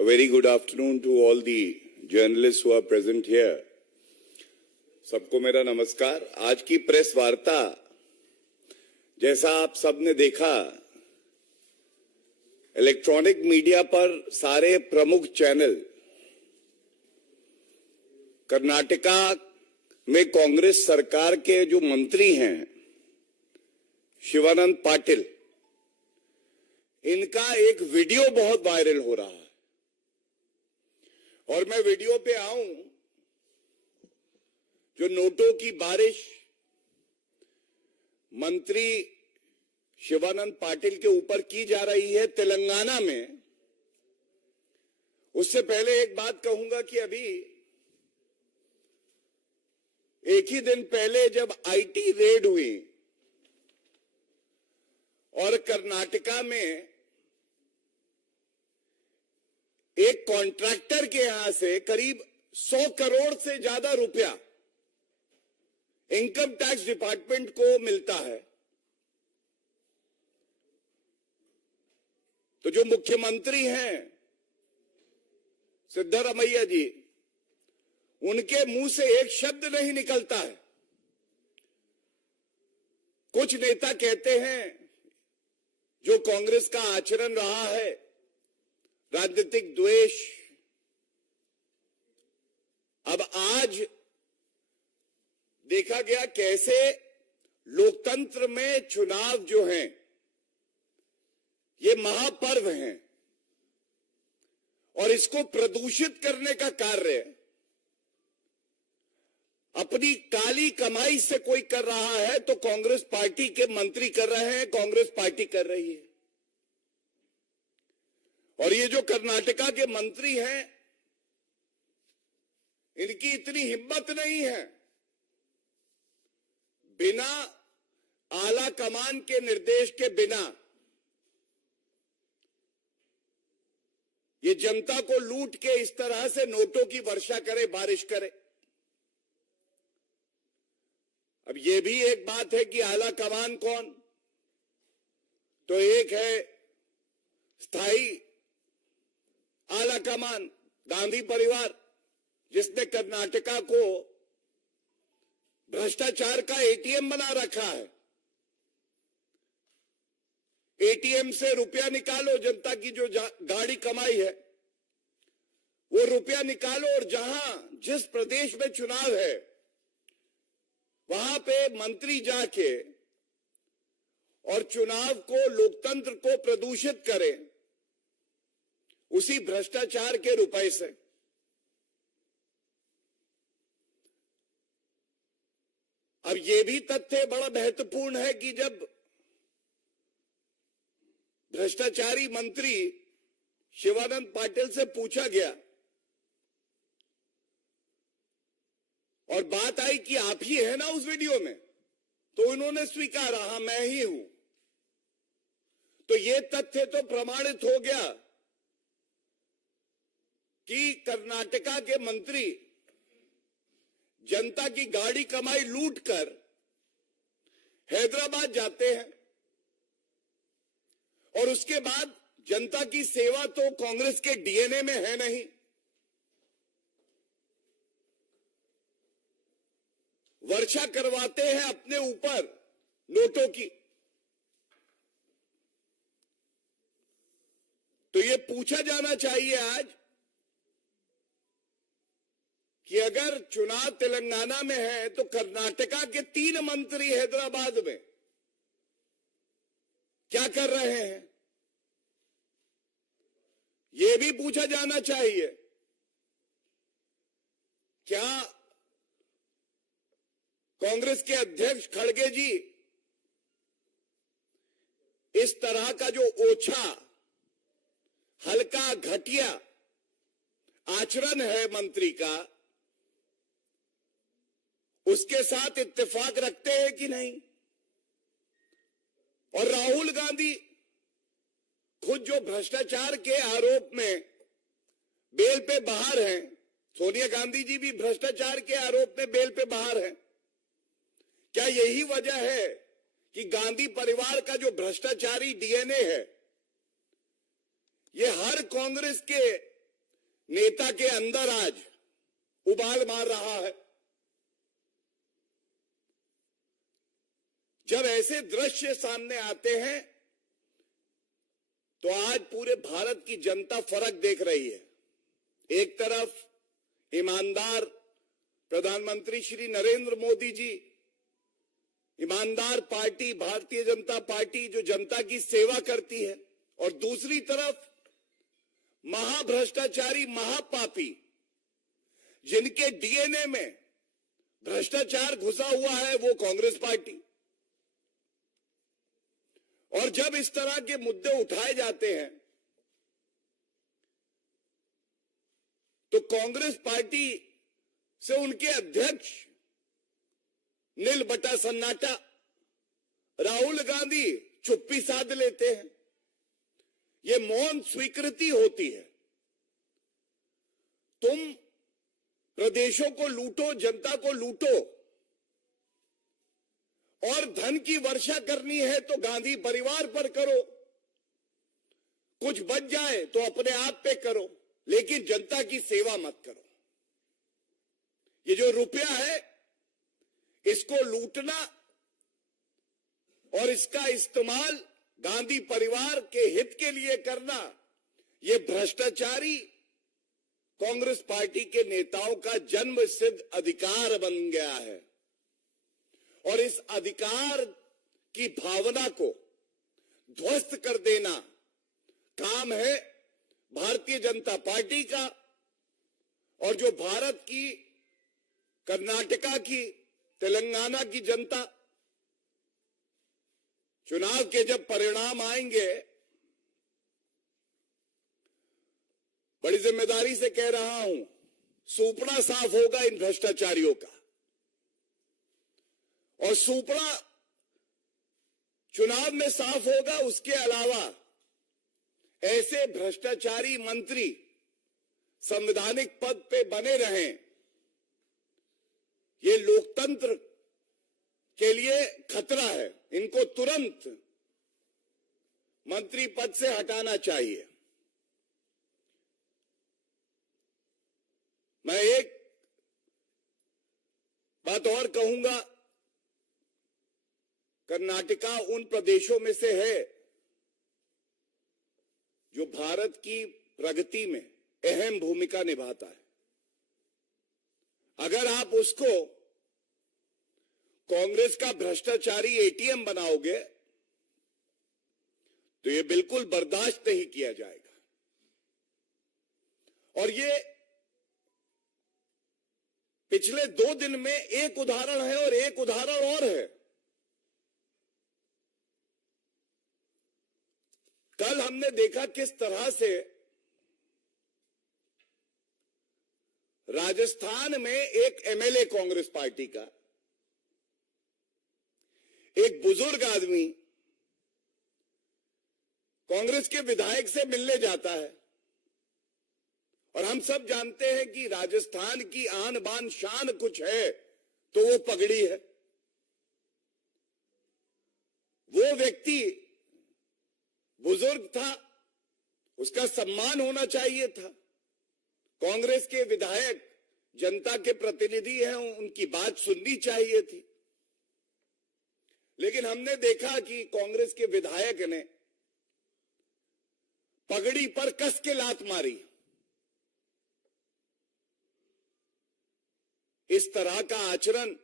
A very good afternoon to all the journalists who are present here. सबको मेरा नमस्कार। आज की प्रेस वार्ता जैसा आप सबने देखा, इलेक्ट्रॉनिक मीडिया पर सारे प्रमुख चैनल कर्नाटका में कांग्रेस सरकार के जो मंत्री हैं शिवानंद पाटिल, इनका एक वीडियो बहुत वायरल हो रहा है। और मैं वीडियो पे आऊं, जो नोटों की बारिश मंत्री शिवानंद पाटिल के ऊपर की जा रही है तेलंगाना में, उससे पहले एक बात कहूंगा कि अभी एक ही दिन पहले जब आईटी रेड हुई और कर्नाटका में एक कॉन्ट्रैक्टर के यहां से करीब 100 करोड़ से ज्यादा रुपया इनकम टैक्स डिपार्टमेंट को मिलता है, तो जो मुख्यमंत्री हैं सिद्धरामैया जी, उनके मुंह से एक शब्द नहीं निकलता है। कुछ नेता कहते हैं जो कांग्रेस का आचरण रहा है, राजनीतिक द्वेष, अब आज देखा गया कैसे लोकतंत्र में चुनाव जो हैं ये महापर्व हैं और इसको प्रदूषित करने का कार्य अपनी काली कमाई से कोई कर रहा है तो कांग्रेस पार्टी के मंत्री कर रहे हैं, कांग्रेस पार्टी कर रही है। और ये जो कर्नाटका के मंत्री हैं, इनकी इतनी हिम्मत नहीं है बिना आला कमान के निर्देश के बिना ये जनता को लूट के इस तरह से नोटों की वर्षा करे, बारिश करे। अब ये भी एक बात है कि आला कमान कौन, तो एक है स्थायी आला कमान गांधी परिवार, जिसने कर्नाटका को भ्रष्टाचार का एटीएम बना रखा है। एटीएम से रुपया निकालो, जनता की जो गाड़ी कमाई है वो रुपया निकालो, और जहां जिस प्रदेश में चुनाव है वहां पे मंत्री जाके और चुनाव को, लोकतंत्र को प्रदूषित करें उसी भ्रष्टाचार के रुपए से। अब यह भी तथ्य बड़ा महत्वपूर्ण है कि जब भ्रष्टाचारी मंत्री शिवानंद पाटिल से पूछा गया और बात आई कि आप ही है ना उस वीडियो में, तो उन्होंने स्वीकारा, हां मैं ही हूं। तो यह तथ्य तो प्रमाणित हो गया कि कर्नाटका के मंत्री जनता की गाड़ी कमाई लूटकर हैदराबाद जाते हैं और उसके बाद जनता की सेवा तो कांग्रेस के डीएनए में है नहीं। वर्षा करवाते हैं अपने ऊपर नोटों की। तो ये पूछा जाना चाहिए आज कि अगर चुनाव तेलंगाना में है तो कर्नाटका के 3 मंत्री हैदराबाद में क्या कर रहे हैं, यह भी पूछा जाना चाहिए। क्या कांग्रेस के अध्यक्ष खड़गे जी इस तरह का जो ओछा, हल्का, घटिया आचरण है मंत्री का, उसके साथ इत्तेफाक रखते हैं कि नहीं? और राहुल गांधी खुद जो भ्रष्टाचार के आरोप में बेल पे बाहर हैं, सोनिया गांधी जी भी भ्रष्टाचार के आरोप में बेल पे बाहर हैं। क्या यही वजह है कि गांधी परिवार का जो भ्रष्टाचारी डीएनए है, ये हर कांग्रेस के नेता के अंदर आज उबाल मार रहा है। जब ऐसे दृश्य सामने आते हैं तो आज पूरे भारत की जनता फर्क देख रही है। एक तरफ ईमानदार प्रधानमंत्री श्री नरेंद्र मोदी जी, ईमानदार पार्टी भारतीय जनता पार्टी जो जनता की सेवा करती है, और दूसरी तरफ महाभ्रष्टाचारी महापापी जिनके डीएनए में भ्रष्टाचार घुसा हुआ है, वो कांग्रेस पार्टी। और जब इस तरह के मुद्दे उठाए जाते हैं तो कांग्रेस पार्टी से उनके अध्यक्ष नील बटा सन्नाटा राहुल गांधी चुप्पी साध लेते हैं। ये मौन स्वीकृति होती है। तुम प्रदेशों को लूटो, जनता को लूटो, और धन की वर्षा करनी है तो गांधी परिवार पर करो, कुछ बच जाए तो अपने आप पे करो, लेकिन जनता की सेवा मत करो। ये जो रुपया है इसको लूटना और इसका इस्तेमाल गांधी परिवार के हित के लिए करना, ये भ्रष्टाचारी कांग्रेस पार्टी के नेताओं का जन्म सिद्ध अधिकार बन गया है। और इस अधिकार की भावना को ध्वस्त कर देना काम है भारतीय जनता पार्टी का। और जो भारत की, कर्नाटका की, तेलंगाना की जनता, चुनाव के जब परिणाम आएंगे, बड़ी जिम्मेदारी से कह रहा हूं, सूपड़ा साफ होगा इन भ्रष्टाचारियों का। और सूपड़ा चुनाव में साफ होगा। उसके अलावा ऐसे भ्रष्टाचारी मंत्री संवैधानिक पद पे बने रहें, ये लोकतंत्र के लिए खतरा है। इनको तुरंत मंत्री पद से हटाना चाहिए। मैं एक बात और कहूंगा, कर्नाटका उन प्रदेशों में से है जो भारत की प्रगति में अहम भूमिका निभाता है। अगर आप उसको कांग्रेस का भ्रष्टाचारी एटीएम बनाओगे तो ये बिल्कुल बर्दाश्त नहीं किया जाएगा। और ये पिछले 2 दिन में एक उदाहरण है और एक उदाहरण और है। कल हमने देखा किस तरह से राजस्थान में एक एमएलए कांग्रेस पार्टी का, एक बुजुर्ग आदमी कांग्रेस के विधायक से मिलने जाता है। और हम सब जानते हैं कि राजस्थान की आन बान शान कुछ है तो वो पगड़ी है। वो व्यक्ति बुजुर्ग था, उसका सम्मान होना चाहिए था। कांग्रेस के विधायक जनता के प्रतिनिधि हैं, उनकी बात सुननी चाहिए थी। लेकिन हमने देखा कि कांग्रेस के विधायक ने पगड़ी पर कस के लात मारी। इस तरह का आचरण,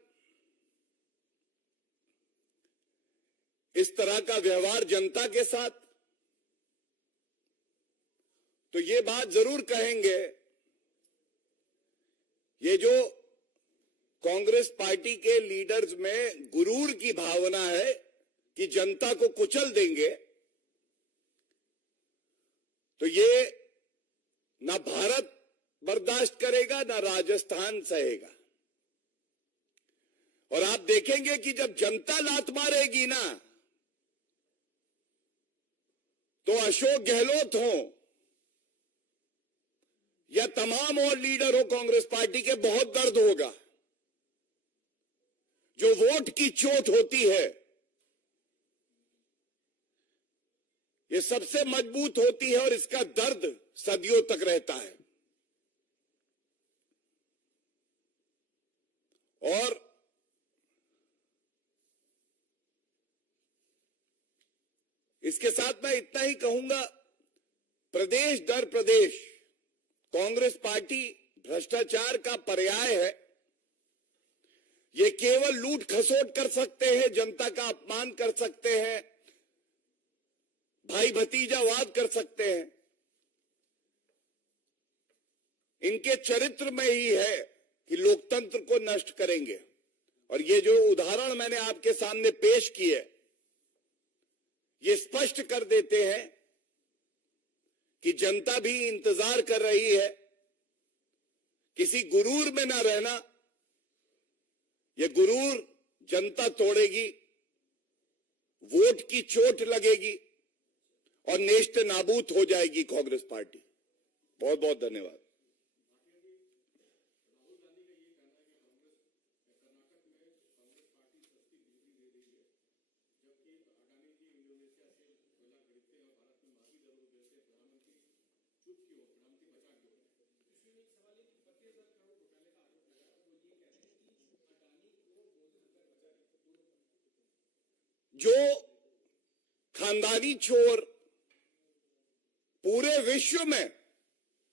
इस तरह का व्यवहार जनता के साथ, तो ये बात जरूर कहेंगे, ये जो कांग्रेस पार्टी के लीडर्स में गुरूर की भावना है कि जनता को कुचल देंगे, तो ये ना भारत बर्दाश्त करेगा ना राजस्थान सहेगा। और आप देखेंगे कि जब जनता लात मारेगी ना, तो अशोक गहलोत हो या तमाम और लीडर हो कांग्रेस पार्टी के, बहुत दर्द होगा। जो वोट की चोट होती है ये सबसे मजबूत होती है और इसका दर्द सदियों तक रहता है। और इसके साथ मैं इतना ही कहूंगा, प्रदेश दर प्रदेश कांग्रेस पार्टी भ्रष्टाचार का पर्याय है। ये केवल लूट खसोट कर सकते हैं, जनता का अपमान कर सकते हैं, भाई भतीजावाद कर सकते हैं। इनके चरित्र में ही है कि लोकतंत्र को नष्ट करेंगे। और ये जो उदाहरण मैंने आपके सामने पेश किए, ये स्पष्ट कर देते हैं कि जनता भी इंतजार कर रही है। किसी गुरूर में ना रहना, ये गुरूर जनता तोड़ेगी, वोट की चोट लगेगी और नेस्त नाबूद हो जाएगी कांग्रेस पार्टी। बहुत बहुत धन्यवाद। जो खानदानी चोर पूरे विश्व में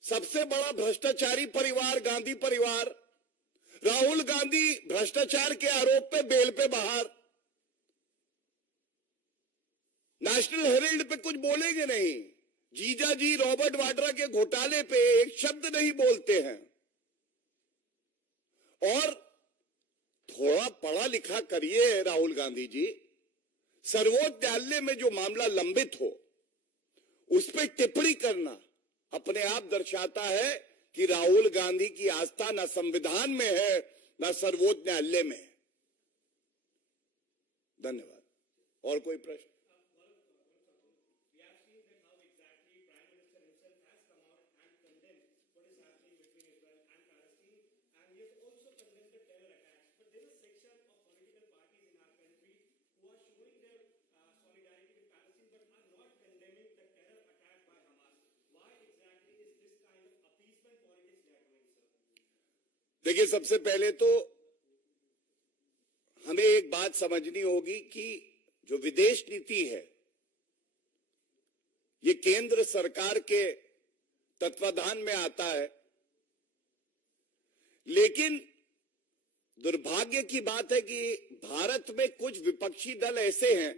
सबसे बड़ा भ्रष्टाचारी परिवार गांधी परिवार, राहुल गांधी भ्रष्टाचार के आरोप पे बेल पे बाहर, नेशनल हेराल्ड पे कुछ बोलेंगे नहीं, जीजा जी रॉबर्ट वाड्रा के घोटाले पे एक शब्द नहीं बोलते हैं। और थोड़ा पढ़ा लिखा करिए राहुल गांधी जी, सर्वोच्च न्यायालय में जो मामला लंबित हो उस पर टिप्पणी करना अपने आप दर्शाता है कि राहुल गांधी की आस्था न संविधान में है न सर्वोच्च न्यायालय में। धन्यवाद। और कोई प्रश्न? देखिए, सबसे पहले तो हमें एक बात समझनी होगी कि जो विदेश नीति है ये केंद्र सरकार के तत्वाधान में आता है, लेकिन दुर्भाग्य की बात है कि भारत में कुछ विपक्षी दल ऐसे हैं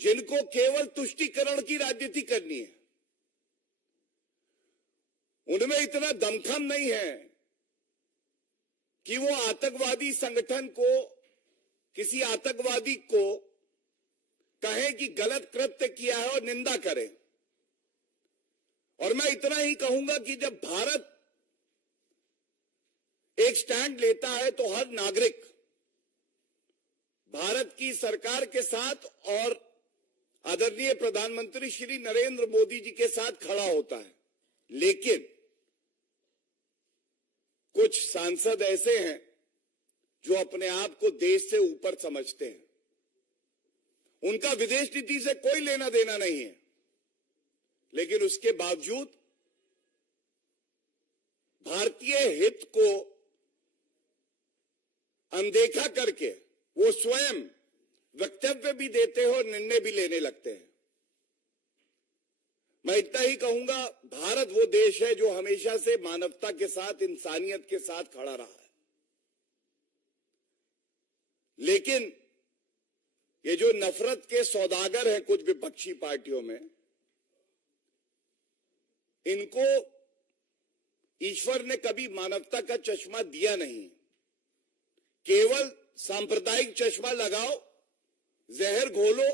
जिनको केवल तुष्टीकरण की राजनीति करनी है। उनमें इतना दमखम नहीं है कि वो आतंकवादी संगठन को, किसी आतंकवादी को कहें कि गलत कृत्य किया है और निंदा करें। और मैं इतना ही कहूंगा कि जब भारत एक स्टैंड लेता है तो हर नागरिक भारत की सरकार के साथ और आदरणीय प्रधानमंत्री श्री नरेंद्र मोदी जी के साथ खड़ा होता है। लेकिन कुछ सांसद ऐसे हैं जो अपने आप को देश से ऊपर समझते हैं। उनका विदेश नीति से कोई लेना देना नहीं है, लेकिन उसके बावजूद भारतीय हित को अनदेखा करके वो स्वयं वक्तव्य भी देते हैं और निर्णय भी लेने लगते हैं। मैं इतना ही कहूंगा, भारत वो देश है जो हमेशा से मानवता के साथ, इंसानियत के साथ खड़ा रहा है। लेकिन ये जो नफरत के सौदागर हैं कुछ विपक्षी पार्टियों में, इनको ईश्वर ने कभी मानवता का चश्मा दिया नहीं। केवल सांप्रदायिक चश्मा लगाओ, जहर घोलो,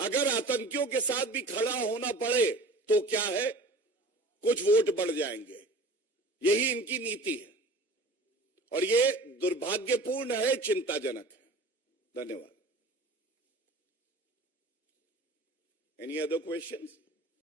अगर आतंकियों के साथ भी खड़ा होना पड़े तो क्या है, कुछ वोट बढ़ जाएंगे। यही इनकी नीति है और ये दुर्भाग्यपूर्ण है, चिंताजनक है। धन्यवाद। Any other questions?